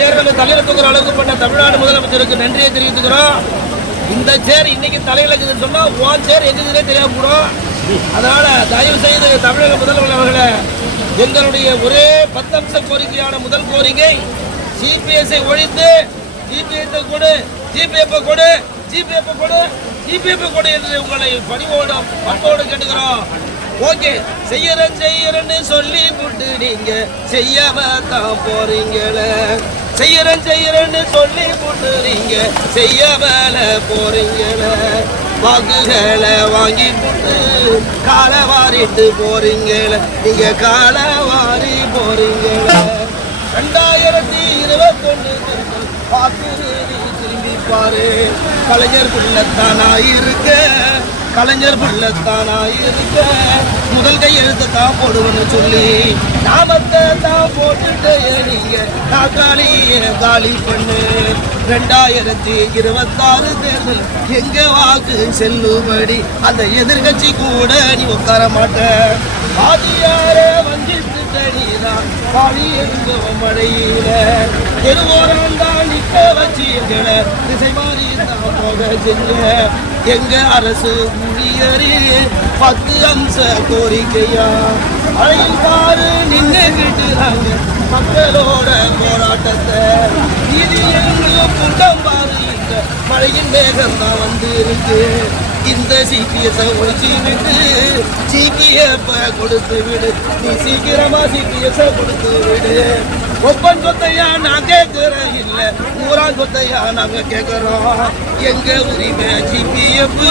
சேர் நம்ம தலையில தூக்குற அளவுக்கு பண்ண தமிழ்நாடு முதலமைச்சருக்கு நன்றியை தெரிவித்துக்கிறோம். இந்த சேர் இன்னைக்கு தலையில இருக்குதுன்னு சொன்னா உன் சேர் எங்குதுன்னே தெரியாம போடும். அதனால தயவு செய்து தமிழக முதல்வர் அவர்களை எங்களுடைய ஒரே 10 அம்ச கோரிக்கையான முதல் கோரிக்கை ஜிபிஎஸ்ஐ ஒழித்து ஜிபிஎஸ் கொடு, ஜிபிஎஃப் கொடு, ஜிபிஎஃப் கொடு, ஜிபிஎஃப் கொடு என்று உங்களை பணிவோடு கேட்டுக்கிறோம். ஓகே, செய்யறேன்னு சொல்லி போட்டு நீங்க செய்யாம தான் போறீங்களே. செய்யறேன்னு சொல்லி போட்டு நீங்க செய்யாமல போறீங்களே. வாக்குகளை வாங்கி போட்டு காலை வாரிட்டு போறீங்களே. நீங்க காலை வாரி போறீங்களே. 2021 வாக்கு திரும்பி பாரு. கலைஞர் புள்ளத்தானா இருக்க, கலைஞர் புள்ளத்தானா இருக்க, முதல் கையெழுத்தை தான் போடுவேன்னு சொல்லி நாமத்தை தான் போட்டுட்டு நீங்க காலி பண்ணு. 2026 தேர்தல் எங்க வாக்கு செல்லுபடி அந்த எதிர்கட்சி கூட நீ உட்கார மாட்ட. ஆதியார வஞ்சித்து தனிதான் பாடி எங்க மழையில தெருவோரம்தான் நிற்க வச்சு எங்களை திசை மாறி தான் போக செஞ்ச எங்க அரசு ஊழியரே 10 அம்ச கோரிக்கையா மழையில் பாரு நின்று விட்டுறாங்க மக்களோட போராட்டத்தை. இது எங்களும் கூட்டம் பாரு இந்த மழையின் வேகம் தான் வந்து இருக்கு. இந்த சிபிஎஸ் ஒழிச்சு விட்டு ஜிபிஎஃப் கொடுத்து விடு. நீ சீக்கிரமா சிபிஎஸ் கொடுத்து விடு. ஒப்பன் சொத்தையா நான் கேட்கிறேன், இல்ல ஊரான் சொத்தையா நாங்க கேட்கிறோம். எங்க உரிமை ஜிபிஎஃப்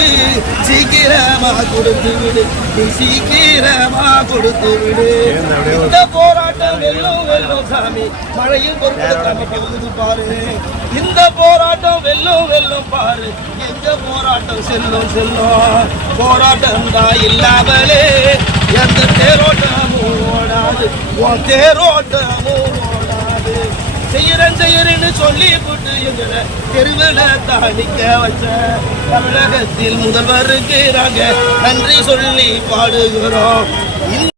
சீக்கிரமா கொடுத்து விடு. நீ சீக்கிரமா கொடுத்து விடு. இந்த போராட்டம் வெல்லும் சாமி, மழையில் பொறுப்பு பகுதி பாரு. இந்த போராட்டம் வெல்லும் பாரு. எங்க போராட்டம் செல்லும் போராட்டம் தான் இல்லாமலே எந்த தேரோட்டமும் ஓடாது, உன் தேரோட்டமும் ஓடாது. செய்யறேன்னு சொல்லி போட்டு எங்களை தெருவில் தாளிக்க வச்ச தமிழகத்தில் முதல்வருக்கு நாங்க நன்றி சொல்லி பாடுகிறோம்.